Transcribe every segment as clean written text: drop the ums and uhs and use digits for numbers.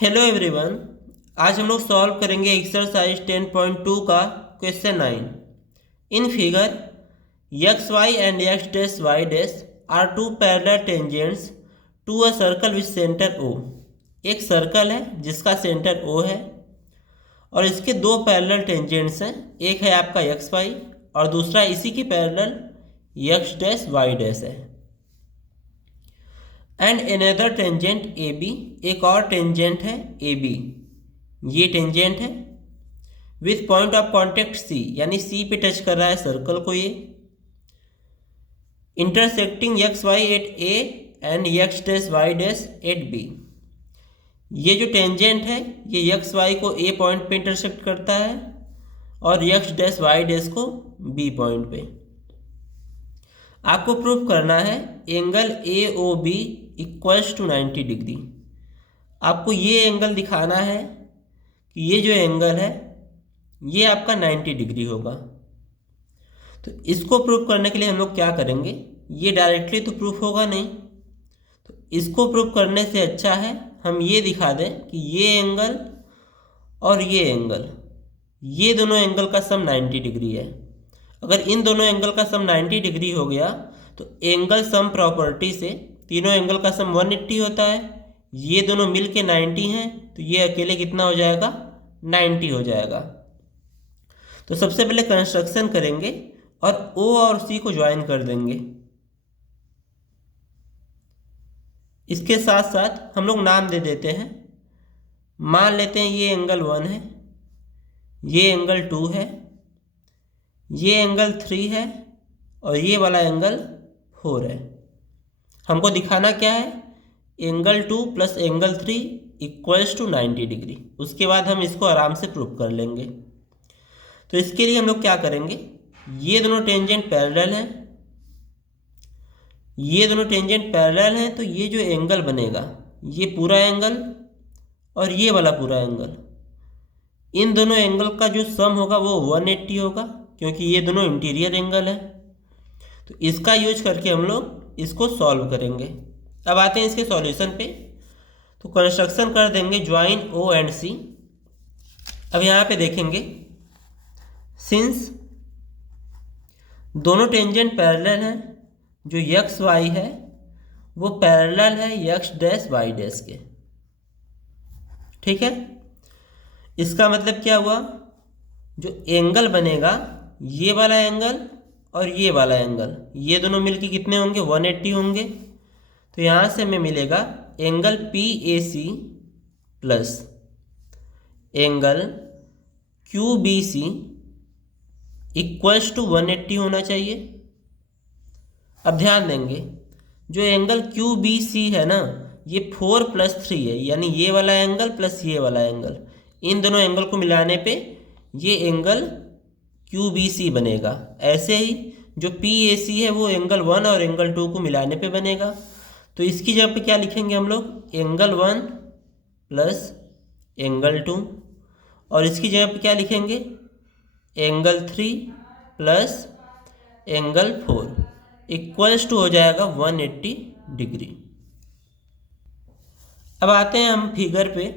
Hello everyone. आज हम लोग सॉल्व करेंगे एक्सरसाइज 10.2 का question 9। In figure X Y and X dash Y dash are two parallel tangents to a circle with centre O. एक circle है जिसका centre O है और इसके दो पैरेलल टेंजेंट्स हैं। एक है आपका एक्स वाई और दूसरा इसी की parallel X dash Y dash है। And another tangent A B, एक और टेंजेंट है ए बी, ये टेंजेंट है with point of contact C, यानी सी पे टच कर रहा है सर्कल को ये। Intersecting X Y at A and X dash Y dash at B. ये जो टेंजेंट है ये एक्स वाई को ए पॉइंट पे इंटरसेक्ट करता है और एक्स डैश वाई डैश को बी पॉइंट पे। आपको प्रूफ करना है angle A O B equals to 90 degree. आपको ये एंगल दिखाना है कि ये जो एंगल है ये आपका 90 डिग्री होगा। तो इसको प्रूफ करने के लिए हम लोग क्या करेंगे, ये डायरेक्टली तो प्रूफ होगा नहीं, तो इसको प्रूफ करने से अच्छा है हम ये दिखा दें कि ये एंगल और ये एंगल, ये दोनों एंगल का सम 90 डिग्री है। अगर इन दोनों एंगल का सम 90 डिग्री हो गया तो एंगल सम प्रॉपर्टी से तीनों एंगल का सम 180 होता है। ये दोनों मिल के 90 हैं तो ये अकेले कितना हो जाएगा, 90 हो जाएगा। तो सबसे पहले कंस्ट्रक्शन करेंगे और O और C को ज्वाइन कर देंगे। इसके साथ साथ हम लोग नाम दे देते हैं। मान लेते हैं ये एंगल 1 है, ये एंगल 2 है, ये एंगल 3 है और ये वाला एंगल 4 है। हमको दिखाना क्या है, angle 2 plus angle 3 equals to 90 degree. उसके बाद हम इसको आराम से प्रूफ कर लेंगे। तो इसके लिए हम लोग क्या करेंगे, ये दोनों टेंजेंट पैरेलल हैं, ये दोनों टेंजेंट पैरेलल हैं, तो ये जो एंगल बनेगा ये पूरा एंगल और ये वाला पूरा एंगल, इन दोनों एंगल का जो सम होगा वो 180 होगा, क्योंकि ये दोनों इंटीरियर एंगल है। तो इसका यूज करके हम लोग इसको सॉल्व करेंगे। अब आते हैं इसके सॉल्यूशन पे। तो कंस्ट्रक्शन कर देंगे ज्वाइन ओ एंड सी। अब यहाँ पे देखेंगे सिंस दोनों टेंजेंट पैरेलल हैं, जो एक्स वाई है वो पैरेलल है एक्स डैश वाई डैश के। ठीक है, इसका मतलब क्या हुआ, जो एंगल बनेगा ये वाला एंगल और ये वाला एंगल, ये दोनों मिलके कितने होंगे, 180 होंगे। तो यहाँ से हमें मिलेगा angle P A C plus angle Q B C equals to 180 होना चाहिए। अब ध्यान देंगे जो एंगल क्यू बी सी है ना, ये 4 + 3 है, यानी ये वाला एंगल प्लस ये वाला एंगल, इन दोनों एंगल को मिलाने पे ये एंगल क्यू बी सी बनेगा। ऐसे ही जो पी ए सी है वो एंगल 1 और एंगल 2 को मिलाने पे बनेगा। तो इसकी जगह पे क्या लिखेंगे हम लोग, एंगल 1 प्लस एंगल 2, और इसकी जगह पे क्या लिखेंगे, angle 3 plus angle 4 equals to हो जाएगा 180 डिग्री। अब आते हैं हम फिगर पे।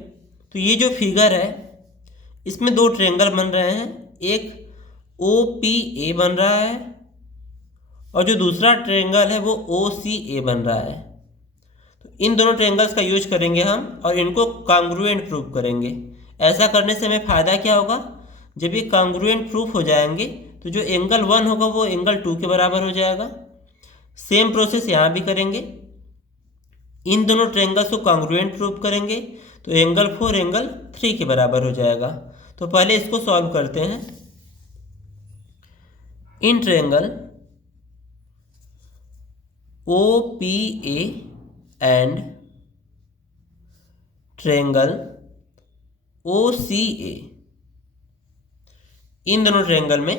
तो ये जो फिगर है इसमें दो ट्रायंगल बन रहे हैं, एक ओ पी ए बन रहा है और जो दूसरा ट्रायंगल है वो ओ सी ए बन रहा है। तो इन दोनों ट्रायंगल्स का यूज करेंगे हम और इनको कॉन्ग्रुएंट प्रूफ करेंगे। ऐसा करने से हमें फ़ायदा क्या होगा, जब ये कॉन्ग्रुएंट प्रूफ हो जाएंगे तो जो एंगल 1 होगा वो एंगल 2 के बराबर हो जाएगा। सेम प्रोसेस यहाँ भी करेंगे, इन दोनों ट्रायंगल्स को कॉन्ग्रुएंट प्रूफ करेंगे तो एंगल 4 एंगल 3 के बराबर हो जाएगा। तो पहले इसको सॉल्व करते हैं। In triangle O P A and triangle O C A, इन दोनों ट्रायंगल में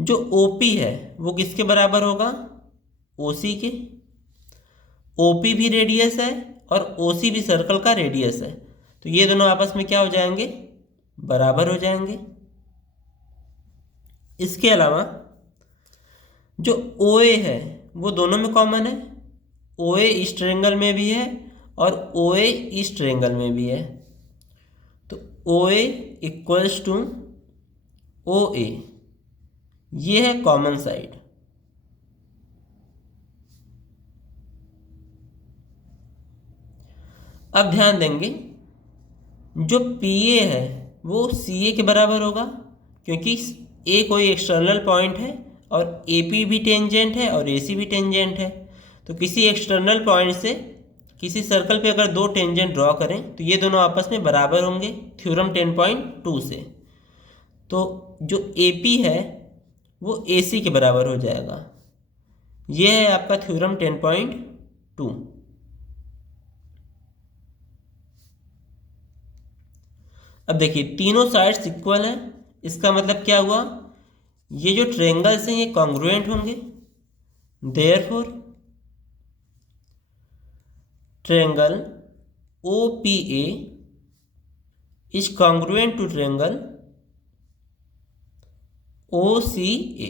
जो OP है वो किसके बराबर होगा, OC के। OP भी रेडियस है और OC भी सर्कल का रेडियस है, तो ये दोनों आपस में क्या हो जाएंगे, बराबर हो जाएंगे। इसके अलावा जो OA है वो दोनों में कॉमन है, OA इस ट्रायंगल में भी है और ओ ए इस ट्रायंगल में भी है। तो ओ ए इक्वल्स टू ओ ए, ये है कॉमन साइड। अब ध्यान देंगे जो पी ए है वो सी ए के बराबर होगा, क्योंकि ए कोई एक्सटर्नल पॉइंट है और ए पी भी टेंजेंट है और ए सी भी टेंजेंट है। तो किसी एक्सटर्नल पॉइंट से किसी सर्कल पे अगर दो टेंजेंट ड्रॉ करें तो ये दोनों आपस में बराबर होंगे थ्योरम 10.2 से। तो जो ए पी है वो ए सी के बराबर हो जाएगा। ये है आपका थ्योरम 10.2। अब देखिए तीनों साइड्स इक्वल हैं, इसका मतलब क्या हुआ, ये जो ट्रायंगल्स हैं ये कॉन्ग्रुएंट होंगे। Therefore triangle O P A is congruent to triangle O C A.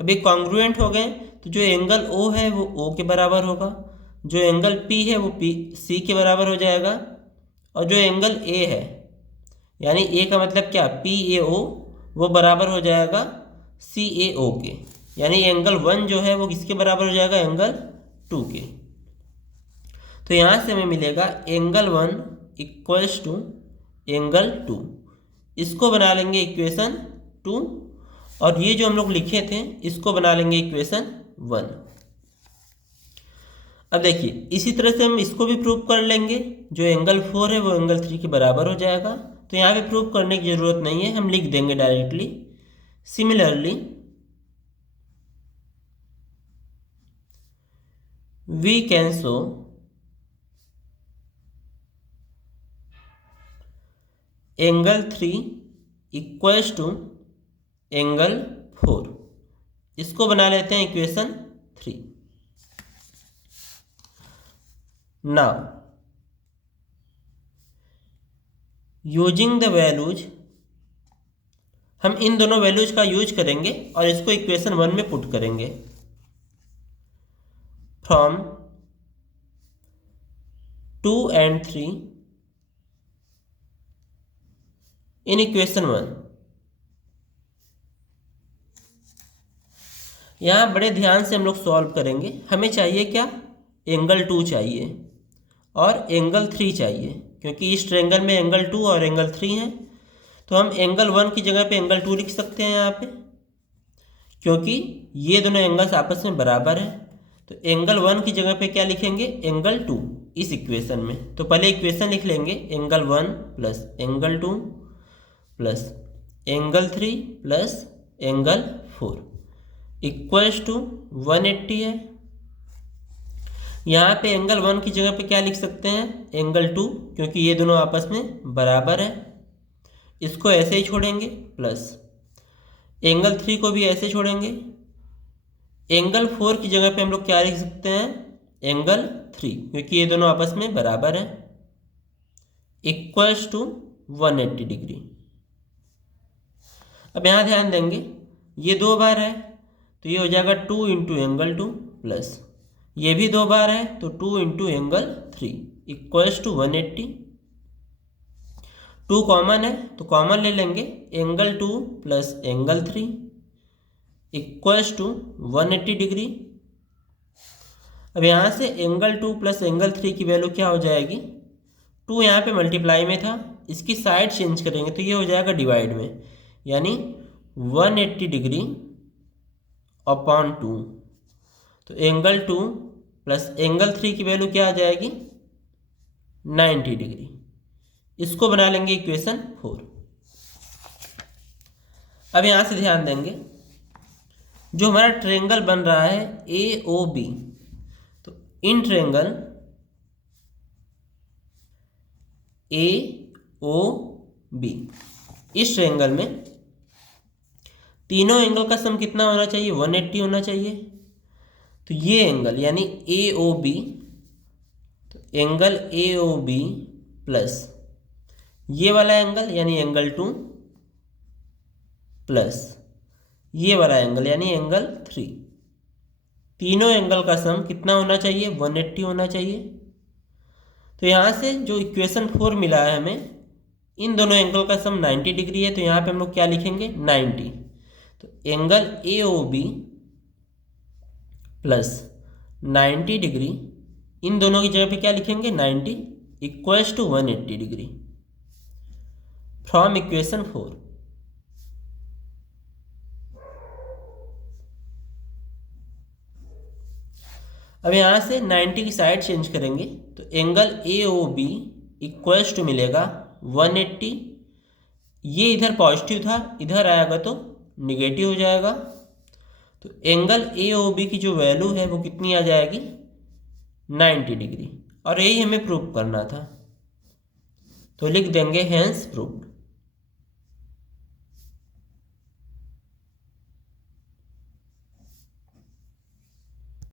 अब ये कॉन्ग्रुएंट हो गए तो जो एंगल ओ है वो ओ के बराबर होगा, जो एंगल पी है वो पी सी के बराबर हो जाएगा, और जो एंगल ए है यानी ए का मतलब क्या, पी ए ओ, वो बराबर हो जाएगा सी ए ओ के। यानी एंगल 1 जो है वो किसके बराबर हो जाएगा, एंगल 2 के। तो यहाँ से हमें मिलेगा एंगल 1 इक्वल्स टू एंगल 2। इसको बना लेंगे इक्वेशन 2, और ये जो हम लोग लिखे थे इसको बना लेंगे इक्वेशन 1। अब देखिए इसी तरह से हम इसको भी प्रूव कर लेंगे, जो एंगल 4 है वो एंगल 3 के बराबर हो जाएगा। तो यहाँ पे प्रूव करने की ज़रूरत नहीं है, हम लिख देंगे directly. Similarly we can show angle 3 equals to angle 4। इसको बना लेते हैं equation 3। Now using the values, हम इन दोनों वैल्यूज का यूज करेंगे और इसको इक्वेशन 1 में पुट करेंगे। From 2 and 3 in equation 1। यहाँ बड़े ध्यान से हम लोग सॉल्व करेंगे। हमें चाहिए क्या, एंगल 2 चाहिए और एंगल 3 चाहिए, क्योंकि इस ट्रायंगल में एंगल 2 और एंगल 3 है। तो हम एंगल 1 की जगह पे एंगल 2 लिख सकते हैं यहाँ पे, क्योंकि ये दोनों एंगल्स आपस में बराबर हैं। तो एंगल 1 की जगह पे क्या लिखेंगे, एंगल 2 इस इक्वेशन में। तो पहले इक्वेशन लिख लेंगे, angle 1 plus angle 2 plus angle 3 plus angle 4 equals to 180 है। यहाँ पे एंगल 1 की जगह पे क्या लिख सकते हैं, एंगल 2, क्योंकि ये दोनों आपस में बराबर है। इसको ऐसे ही छोड़ेंगे, प्लस एंगल 3 को भी ऐसे छोड़ेंगे। एंगल 4 की जगह पे हम लोग क्या लिख सकते हैं, एंगल 3, क्योंकि ये दोनों आपस में बराबर है, इक्वल्स टू 180 डिग्री। अब यहाँ ध्यान देंगे ये 2 बार है तो ये हो जाएगा 2 इंटू एंगल 2 प्लस ये भी 2 बार है तो 2 into angle 3 equals to 180। 2 common है तो कॉमन ले लेंगे, angle 2 plus angle 3 equals to 180 degree. अब यहाँ से एंगल 2 प्लस एंगल 3 की वैल्यू क्या हो जाएगी, 2 यहाँ पे मल्टीप्लाई में था, इसकी साइड चेंज करेंगे तो ये हो जाएगा डिवाइड में, यानी 180 डिग्री अपॉन 2। तो एंगल 2 प्लस एंगल 3 की वैल्यू क्या आ जाएगी, 90 डिग्री। इसको बना लेंगे इक्वेशन 4। अब यहाँ से ध्यान देंगे जो हमारा ट्रायंगल बन रहा है ए ओ बी, तो in triangle A O B, इस ट्रायंगल में तीनों एंगल का सम कितना होना चाहिए, 180 होना चाहिए। तो ये एंगल यानी ए ओ बी, तो angle A O B plus ये वाला एंगल यानी एंगल 2 प्लस ये वाला एंगल यानी एंगल 3, तीनों एंगल का सम कितना होना चाहिए, 180 होना चाहिए। तो यहाँ से जो इक्वेशन 4 मिला है हमें, इन दोनों एंगल का सम 90 डिग्री है, तो यहाँ पे हम लोग क्या लिखेंगे 90। तो angle A O B plus 90 degree, इन दोनों की जगह पे क्या लिखेंगे 90 equals to 180 degree from equation 4। अब यहाँ से 90 की साइड चेंज करेंगे तो angle A O B equals to मिलेगा 180। ये इधर पॉजिटिव था, इधर आएगा तो निगेटिव हो जाएगा। तो एंगल ए ओ बी की जो वैल्यू है वो कितनी आ जाएगी 90 डिग्री, और यही हमें प्रूव करना था। तो लिख देंगे हेंस प्रूव्ड।